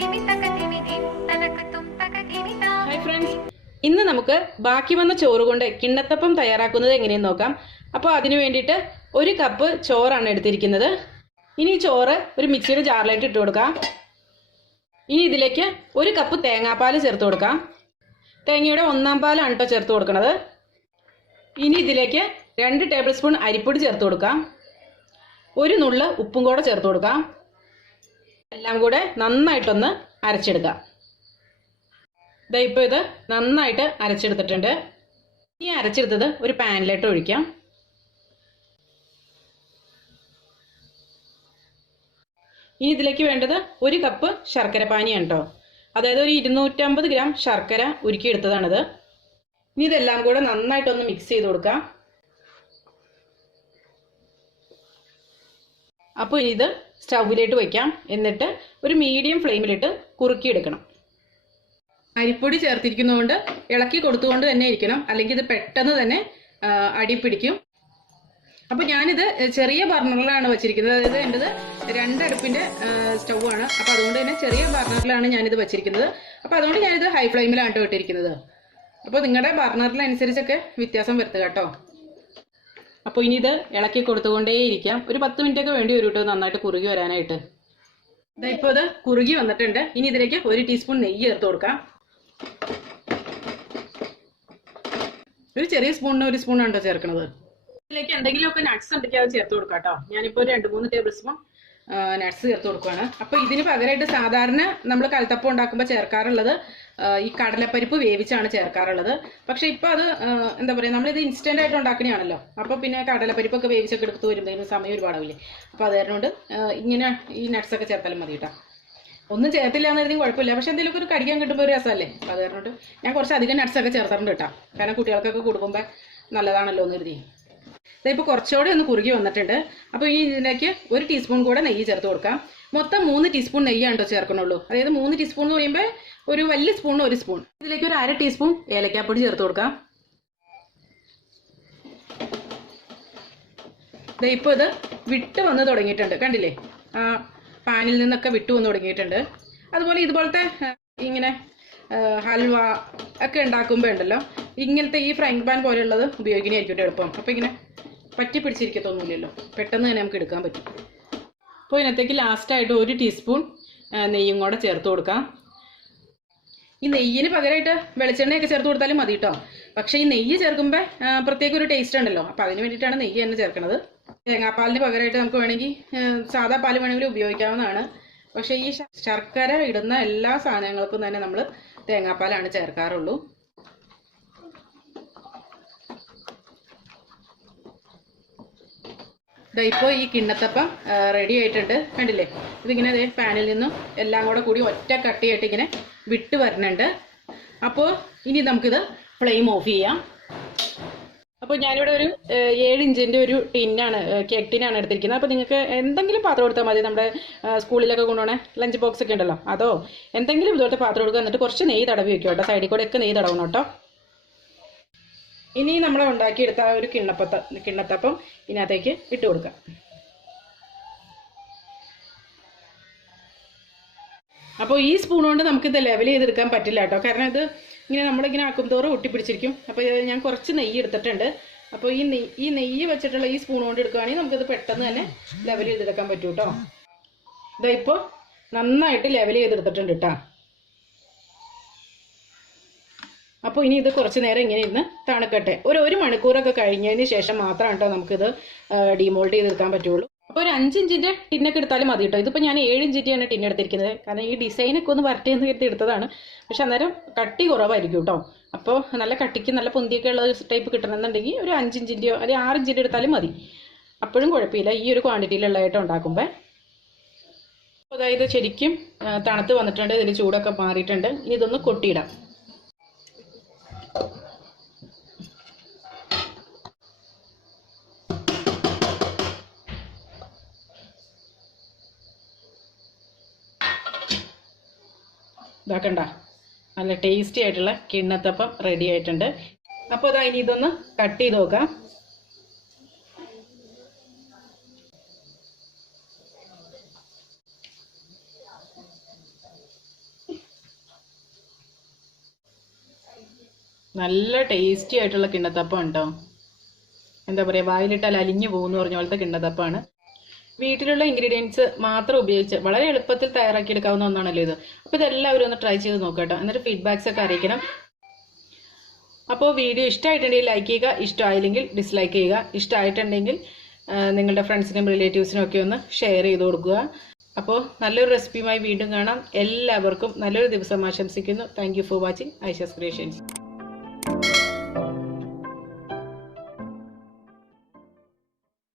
Hi friends, ഇന്ന് നമുക്ക് ബാക്കി വന്ന ചോറ് കൊണ്ട് കിണ്ണത്തപ്പം തയ്യാറാക്കുന്നത് എങ്ങനെയെന്ന് നോക്കാം. അപ്പോൾ അതിനു വേണ്ടിയിട്ട് 1 കപ്പ് ചോറാണ് എടുത്തിരിക്കുന്നത്. ഇനി ഈ ചോറ് ഒരു മിക്സിയുടെ ജാറിലേക്ക് ഇട്ട് കൊടുക്കാം. ഇനി ഇതിലേക്ക് 1 കപ്പ് തേങ്ങാപ്പാൽ ചേർത്ത് കൊടുക്കാം. തേങ്ങയുടെ 1/4 പാലാണ് കേട്ടോ ചേർത്ത് കൊടുക്കുന്നത്. ഇനി ഇതിലേക്ക് 2 ടേബിൾ സ്പൂൺ അരിപ്പൊടി ചേർത്ത് കൊടുക്കാം. 1 നുള്ള് ഉപ്പും കൂടെ ചേർത്ത് കൊടുക്കാം. എല്ലാം കൂടെ നന്നായിട്ടൊന്ന് അരച്ചെടുക്കാം. ഇപ്പോൾ ഇത് നന്നായിട്ട് അരച്ചെടുത്തിട്ടുണ്ട്. ഈ അരച്ചെടുത്തത് ഒരു പാനിലോട്ട് ഒഴിക്കാം. ഇനി ഇതിലേക്ക് വേണ്ടത് 1 കപ്പ് ശർക്കര പാനിയാണ് കേട്ടോ. അതായത് ഒരു 250 ഗ്രാം ശർക്കര ഉരുക്കിയെടുത്തതാണിത്. ഇനി ഇതെല്ലാം കൂടെ നന്നായിട്ടൊന്ന് മിക്സ് ചെയ്ത് കൊടുക്കാം. അപ്പോൾ ഇനി ഇത് സ്റ്റൗവിലേക്ക് വയ്ക്കാം. എന്നിട്ട് ഒരു മീഡിയം ഫ്ലെയിമിലിട്ട് കുറുക്കിയെടുക്കണം. അരിപ്പൊടി ചേർത്തിരിക്കുന്നതുകൊണ്ട് ഇളക്കി കൊടുത്തുകൊണ്ട് തന്നെ ഇരിക്കണം, അല്ലെങ്കിൽ ഇത് പെട്ടെന്ന് തന്നെ അടി പിടിക്കും. അപ്പോൾ ഞാനിത് ചെറിയ ബർണറിലാണ് വെച്ചിരിക്കുന്നത്. അതായത് എൻ്റെത് 2 അടുപ്പിൻ്റെ സ്റ്റൗ ആണ്. അപ്പോൾ അതുകൊണ്ട് തന്നെ ചെറിയ ബർണറിലാണ് ഞാനിത് വെച്ചിരിക്കുന്നത്. അപ്പോൾ അതുകൊണ്ട് ഞാനിത് ഹൈ ഫ്ലെയിമിലാണ് ഇട്ടിരിക്കുന്നത്. അപ്പോൾ നിങ്ങളുടെ ബർണറിനനുസരിച്ചൊക്കെ വ്യത്യാസം വരുത്തുക കേട്ടോ. അപ്പോൾ ഇനി ഇത് ഇളക്കി കൊടുത്തുകൊണ്ടേയിരിക്കാം. ഒരു 10 മിനിറ്റൊക്കെ വേണ്ടി വരും കേട്ടോ നന്നായിട്ട് കുറുകി വരാനായിട്ട്. ഇപ്പോൾ ഇത് കുറുകി വന്നിട്ടുണ്ട്. ഇനി ഇതിലേക്ക് 1 ടീസ്പൂൺ നെയ്യ് ചേർത്ത് കൊടുക്കാം. ഒരു ചെറിയ സ്പൂണിന് 1 സ്പൂണാണ് കേട്ടോ ചേർക്കുന്നത്. ഇതിലേക്ക് എന്തെങ്കിലുമൊക്കെ നട്ട്സ് ഉണ്ടെങ്കിൽ അത് ചേർത്ത് കൊടുക്കാം കേട്ടോ. ഞാനിപ്പോൾ 2-3 ടേബിൾ സ്പൂൺ നട്ട്സ് ചേർത്ത് കൊടുക്കുകയാണ്. അപ്പോൾ ഇതിന് പകരമായിട്ട് സാധാരണ നമ്മൾ കൽത്തപ്പം ഉണ്ടാക്കുമ്പോൾ ചേർക്കാറുള്ളത് ഈ കടലപ്പരിപ്പ് വേവിച്ചാണ് ചേർക്കാറുള്ളത്. പക്ഷെ ഇപ്പോൾ അത് എന്താ പറയുക, നമ്മളിത് ഇൻസ്റ്റൻ്റ് ആയിട്ട് ഉണ്ടാക്കണയാണല്ലോ. അപ്പോൾ പിന്നെ കടലപ്പരിപ്പൊക്കെ വേവിച്ചൊക്കെ എടുത്ത് വരുമ്പോഴത്തേനും സമയം ഒരുപാടാവില്ലേ. അപ്പോൾ അത് കാരണം കൊണ്ട് ഇങ്ങനെ ഈ നട്ട്സൊക്കെ ചേർത്താലും മതി കേട്ടോ. ഒന്നും ചേർത്തില്ല എന്നതിനും കുഴപ്പമില്ല, പക്ഷെ എന്തെങ്കിലുമൊക്കെ ഒരു കടിക്കാൻ കിട്ടുമ്പോൾ ഒരു രസമല്ലേ. അപ്പോൾ അത് കാരണം കൊണ്ട് ഞാൻ കുറച്ച് അധികം നട്ട്സൊക്കെ ചേർത്തിട്ടുണ്ട് കേട്ടോ. കാരണം കുട്ടികൾക്കൊക്കെ കൊടുക്കുമ്പോൾ നല്ലതാണല്ലോ എന്ന് കരുതി. ഇതിപ്പോൾ കുറച്ചുകൂടെ ഒന്ന് കുറുകി വന്നിട്ടുണ്ട്. അപ്പോൾ ഇനി ഇതിലേക്ക് 1 ടീസ്പൂൺ കൂടെ നെയ്യ് ചേർത്ത് കൊടുക്കാം. മൊത്തം 3 ടീസ്പൂൺ നെയ്യാണ് കേട്ടോ ചേർക്കണുള്ളൂ. അതായത് 3 ടീസ്പൂൺ എന്ന് പറയുമ്പോൾ ഒരു വലിയ സ്പൂണിന് 1 സ്പൂൺ. ഇതിലേക്ക് ഒരു 1/2 ടീസ്പൂൺ ഏലക്കാപ്പൊടി ചേർത്ത് കൊടുക്കാം. ഇപ്പോൾ ഇത് വിട്ട് വന്ന് തുടങ്ങിയിട്ടുണ്ട്, കണ്ടില്ലേ? പാനിൽ നിന്നൊക്കെ വിട്ടു വന്ന് തുടങ്ങിയിട്ടുണ്ട്. അതുപോലെ ഇതുപോലത്തെ ഇങ്ങനെ ഹൽവ ഒക്കെ ഉണ്ടാക്കുമ്പോൾ ഉണ്ടല്ലോ, ഇങ്ങനത്തെ ഈ ഫ്രൈങ് പാൻ പോലെയുള്ളത് ഉപയോഗിക്കുന്നതായിരിക്കും എളുപ്പം. അപ്പോൾ ഇങ്ങനെ പറ്റി പിടിച്ചിരിക്കത്തൊന്നുമില്ലല്ലോ, പെട്ടെന്ന് തന്നെ നമുക്ക് എടുക്കാൻ പറ്റും. അപ്പോൾ ഇതിനകത്തേക്ക് ലാസ്റ്റായിട്ട് 1 ടീസ്പൂൺ നെയ്യും കൂടെ ചേർത്ത് കൊടുക്കാം. ഈ നെയ്യിന് പകരമായിട്ട് വെളിച്ചെണ്ണയൊക്കെ ചേർത്ത് കൊടുത്താലും മതി കേട്ടോ. പക്ഷേ ഈ നെയ്യ് ചേർക്കുമ്പോൾ പ്രത്യേക ഒരു ടേസ്റ്റ് ഉണ്ടല്ലോ. അപ്പോൾ അതിന് വേണ്ടിയിട്ടാണ് നെയ്യ് തന്നെ ചേർക്കുന്നത്. തേങ്ങാപ്പാലിന് പകരമായിട്ട് നമുക്ക് വേണമെങ്കിൽ സാധാ പാൽ വേണമെങ്കിൽ ഉപയോഗിക്കാവുന്നതാണ്. പക്ഷേ ഈ ശർക്കര ഇടുന്ന എല്ലാ സാധനങ്ങൾക്കും തന്നെ നമ്മൾ തേങ്ങാപ്പാലാണ് ചേർക്കാറുള്ളൂ. ഇപ്പോൾ ഈ കിണ്ണത്തപ്പം റെഡി ആയിട്ടുണ്ട്, കണ്ടില്ലേ? ഇതിങ്ങനെ പാനിൽ നിന്നും എല്ലാം കൂടി ഒറ്റ കട്ടിയായിട്ട് ഇങ്ങനെ വിട്ട് വരുന്നുണ്ട്. അപ്പോൾ ഇനി നമുക്കിത് ഫ്ലെയിം ഓഫ് ചെയ്യാം. അപ്പോൾ ഞാനിവിടെ ഒരു 7 ഇഞ്ചിൻ്റെ ഒരു ടിന്നാണ്, കേക്ക് ടിന്നാണ് എടുത്തിരിക്കുന്നത്. അപ്പോൾ നിങ്ങൾക്ക് എന്തെങ്കിലും പാത്രം എടുത്താൽ മതി. നമ്മുടെ സ്കൂളിലൊക്കെ കൊണ്ടുപോകണേ ലഞ്ച് ബോക്സ് ഒക്കെ ഉണ്ടല്ലോ, അതോ എന്തെങ്കിലും ഇതുപോലത്തെ പാത്രം എടുക്കുക. എന്നിട്ട് കുറച്ച് നെയ്യ് തടവി വയ്ക്കും കേട്ടോ. സൈഡിൽ കൂടെ ഒക്കെ നെയ്യ് തടവണം കേട്ടോ. ഇനി നമ്മൾ ഉണ്ടാക്കിയെടുത്ത ഒരു കിണ്ണത്തപ്പം ഇതിനകത്തേക്ക് ഇട്ട് കൊടുക്കാം. അപ്പോൾ ഈ സ്പൂൺ കൊണ്ട് നമുക്കിത് ലെവൽ ചെയ്തെടുക്കാൻ പറ്റില്ല കേട്ടോ. കാരണം ഇത് ഇങ്ങനെ നമ്മളിങ്ങനെ ആക്കും തോറും ഒട്ടിപ്പിടിച്ചിരിക്കും. അപ്പോൾ ഞാൻ കുറച്ച് നെയ്യ് എടുത്തിട്ടുണ്ട്. അപ്പോൾ ഈ നെയ്യ് വെച്ചിട്ടുള്ള ഈ സ്പൂൺ കൊണ്ട് എടുക്കുകയാണെങ്കിൽ നമുക്കിത് പെട്ടെന്ന് തന്നെ ലെവൽ ചെയ്തെടുക്കാൻ പറ്റും കേട്ടോ. ഇപ്പോൾ നന്നായിട്ട് ലെവൽ ചെയ്തെടുത്തിട്ടുണ്ട് കേട്ടോ. അപ്പോൾ ഇനി ഇത് കുറച്ച് നേരം ഇങ്ങനെ ഇരുന്ന് തണുക്കട്ടെ. ഒരു 1 മണിക്കൂറൊക്കെ കഴിഞ്ഞതിന് ശേഷം മാത്രമാണ് കേട്ടോ നമുക്കിത് ഡിമോൾഡ് ചെയ്തെടുക്കാൻ പറ്റുള്ളൂ. അപ്പോൾ ഒരു 5 ഇഞ്ചിൻ്റെ ടിന്നൊക്കെ എടുത്താലും മതി കേട്ടോ. ഇതിപ്പോൾ ഞാൻ 7 ഇഞ്ചിൻ്റെയാണ് ടിന്ന് എടുത്തിരിക്കുന്നത്. കാരണം ഈ ഡിസൈനൊക്കെ ഒന്ന് വരട്ടെ എന്ന് കരുതി എടുത്തതാണ്. പക്ഷെ അന്നേരം കട്ടി കുറവായിരിക്കും കേട്ടോ. അപ്പോൾ നല്ല കട്ടിക്ക് നല്ല പൊന്തിയൊക്കെ ഉള്ള ടൈപ്പ് കിട്ടണമെന്നുണ്ടെങ്കിൽ ഒരു 5 ഇഞ്ചിൻ്റെയോ അല്ലെങ്കിൽ 6 ഇഞ്ചിൻ്റെ എടുത്താലും മതി. അപ്പോഴും കുഴപ്പമില്ല ഈ ഒരു ക്വാണ്ടിറ്റിയിലുള്ളതായിട്ട് ഉണ്ടാക്കുമ്പോൾ. അപ്പോൾ അതായത് ശരിക്കും തണുത്ത് വന്നിട്ടുണ്ട്, ഇതിൽ ചൂടൊക്കെ മാറിയിട്ടുണ്ട്. ഇനി ഇതൊന്ന് കൊട്ടിയിടാം. ഇതാക്കണ്ട, നല്ല ടേസ്റ്റി ആയിട്ടുള്ള കിണ്ണത്തപ്പം റെഡി ആയിട്ടുണ്ട്. അപ്പോൾ അതാ ഇനി ഇതൊന്ന് കട്ട് ചെയ്ത് നോക്കാം. നല്ല ടേസ്റ്റി ആയിട്ടുള്ള കിണ്ണത്തപ്പം ഉണ്ടോ. എന്താ പറയുക, വായിലിട്ടാൽ അലിഞ്ഞു പോകുന്നു പറഞ്ഞ പോലത്തെ കിണ്ണത്തപ്പമാണ്. വീട്ടിലുള്ള ഇൻഗ്രീഡിയൻസ് മാത്രം ഉപയോഗിച്ച് വളരെ എളുപ്പത്തിൽ തയ്യാറാക്കിയെടുക്കാവുന്ന ഒന്നാണല്ലോ ഇത്. അപ്പോൾ ഇതെല്ലാവരും ഒന്ന് ട്രൈ ചെയ്ത് നോക്കട്ടോ. എന്നിട്ട് ഫീഡ്ബാക്സ് ഒക്കെ അറിയിക്കണം. അപ്പോൾ വീഡിയോ ഇഷ്ടമായിട്ടുണ്ടെങ്കിൽ ലൈക്ക് ചെയ്യുക, ഇഷ്ടമായില്ലെങ്കിൽ ഡിസ്ലൈക്ക് ചെയ്യുക. ഇഷ്ടമായിട്ടുണ്ടെങ്കിൽ നിങ്ങളുടെ ഫ്രണ്ട്സിനും റിലേറ്റീവ്സിനും ഒക്കെ ഒന്ന് ഷെയർ ചെയ്ത് കൊടുക്കുക. അപ്പോൾ നല്ലൊരു റെസിപ്പിയുമായി വീണ്ടും കാണാം. എല്ലാവർക്കും നല്ലൊരു ദിവസം ആശംസിക്കുന്നു. Thank you for watching Aisha's creations.